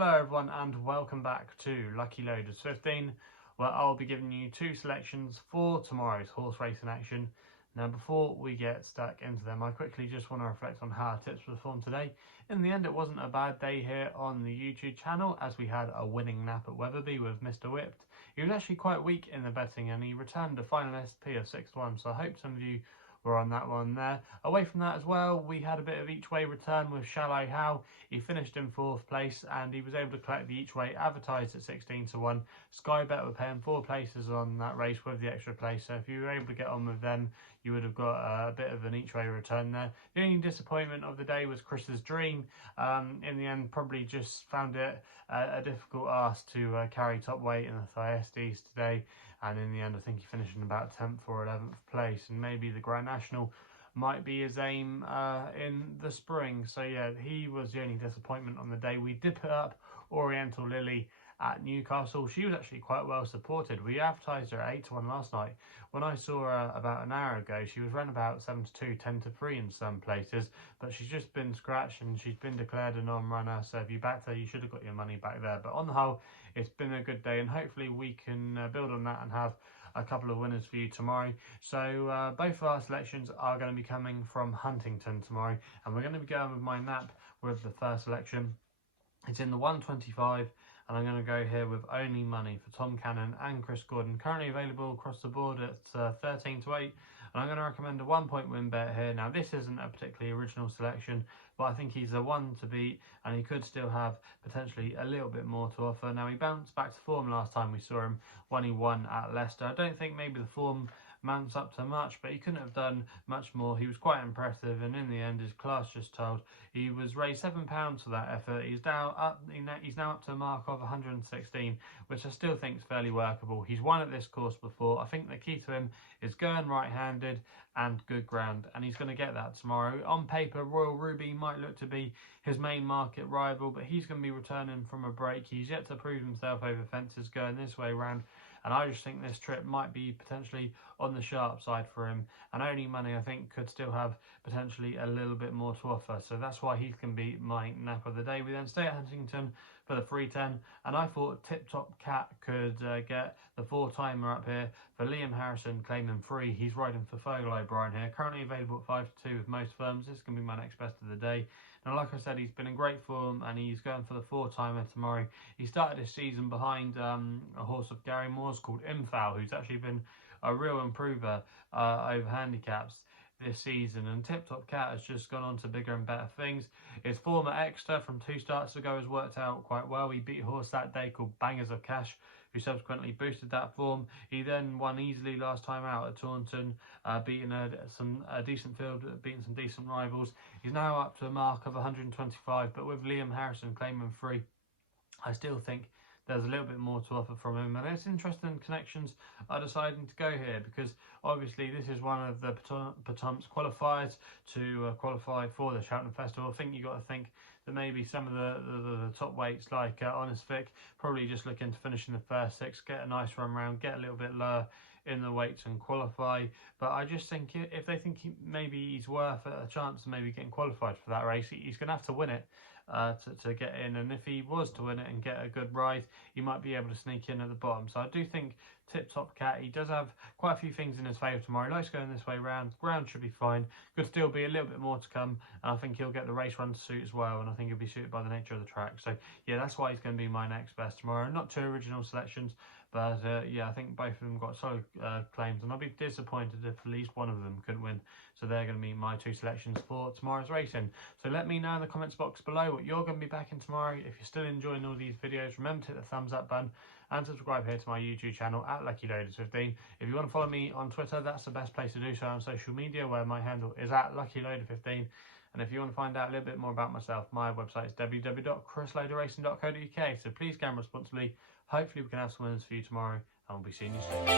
Hello everyone and welcome back to Lucky Loaders 15, where I'll be giving you two selections for tomorrow's horse racing action. Now before we get stuck into them, I quickly just want to reflect on how our tips performed today. In the end, it wasn't a bad day here on the YouTube channel, as we had a winning nap at Wetherby with Mr. Whipped. He was actually quite weak in the betting and he returned a final SP of 6-1, so I hope some of you were on that one there. Away from that as well, we had a bit of each way return with Shallow How. He finished in 4th place and he was able to collect the each way advertised at 16-1. Sky Bet were paying 4 places on that race with the extra place, so if you were able to get on with them, you would have got a bit of an each way return there. The only disappointment of the day was Chris's Dream. In the end, probably just found it a difficult ask to carry top weight in the Thyestes today, and in the end I think he finished in about 10th or 11th place, and maybe the Grand National might be his aim in the spring. So yeah, he was the only disappointment on the day. We did put up Oriental Lily at Newcastle. She was actually quite well supported. We advertised her at 8-1 last night. When I saw her about an hour ago, she was run about 7-2, 10-3 in some places, but she's just been scratched and she's been declared a non-runner, so if you backed her, you should have got your money back there. But on the whole, it's been a good day and hopefully we can build on that and have a couple of winners for you tomorrow. So both of our selections are going to be coming from Huntingdon tomorrow, and we're going to be going with my nap with the first selection. It's in the 125, and I'm going to go here with Only Money for Tom Cannon and Chris Gordon, currently available across the board at 13-8, and I'm going to recommend a 1-point win bet here. Now this isn't a particularly original selection, but I think he's a one to beat and he could still have potentially a little bit more to offer. Now he bounced back to form last time we saw him when he won at Leicester. I don't think maybe the form mounts up to much, but he couldn't have done much more. He was quite impressive, and in the end his class just told. He was raised £7 for that effort. He's now up to a mark of 116, which I still think is fairly workable. He's won at this course before. I think the key to him is going right-handed and good ground, and he's going to get that tomorrow. On paper, Royal Ruby might look to be his main market rival, but he's going to be returning from a break. He's yet to prove himself over fences going this way round, and I just think this trip might be potentially on the sharp side for him, and Only Money I think could still have potentially a little bit more to offer, so that's why he can be my nap of the day. We then stay at Huntingdon for the 310, and I thought Tip Top Cat could get the 4-timer up here for Liam Harrison, claiming free. He's riding for Fergal O'Brien here, currently available at 5-2 with most firms. This is going to be my next best of the day. Now, like I said, he's been in great form and he's going for the 4-timer tomorrow. He started his season behind a horse of Gary Moore's called Imfoul, who's actually been a real improver over handicaps this season, and Tip Top Cat has just gone on to bigger and better things. His form at Exeter from 2 starts ago has worked out quite well. He beat a horse that day called Bangers of Cash, who subsequently boosted that form. He then won easily last time out at Taunton, beating a decent field, beating some decent rivals. He's now up to a mark of 125, but with Liam Harrison claiming free, I still think there's a little bit more to offer from him, and it's interesting connections are deciding to go here, because obviously this is one of the Potom's qualifiers to qualify for the Cheltenham Festival. I think you've got to think that maybe some of the top weights like Honest Vic probably just looking to finish in the first 6, get a nice run round, get a little bit lower in the weights and qualify. But I just think if they think maybe he's worth a chance of maybe getting qualified for that race, he's going to have to win it to get in, and if he was to win it and get a good ride, he might be able to sneak in at the bottom. So I do think Tip Top Cat, he does have quite a few things in his favour tomorrow. He likes going this way round, ground should be fine, could still be a little bit more to come, and I think he'll get the race run to suit as well, and I think he'll be suited by the nature of the track. So yeah, that's why he's going to be my next best tomorrow. Not two original selections, but yeah, I think both of them got solid claims, and I'll be disappointed if at least one of them couldn't win. So they're going to be my 2 selections for tomorrow's racing. So let me know in the comments box below what you're going to be back in tomorrow. If you're still enjoying all these videos, remember to hit the thumbs up button and subscribe here to my YouTube channel at Lucky Loaders 15. If you want to follow me on Twitter, that's the best place to do so on social media, where my handle is at Lucky Loader 15. And if you want to find out a little bit more about myself, my website is www.chrisloaderracing.co.uk. So please gamble responsibly. Hopefully we can have some winners for you tomorrow, and we'll be seeing you soon.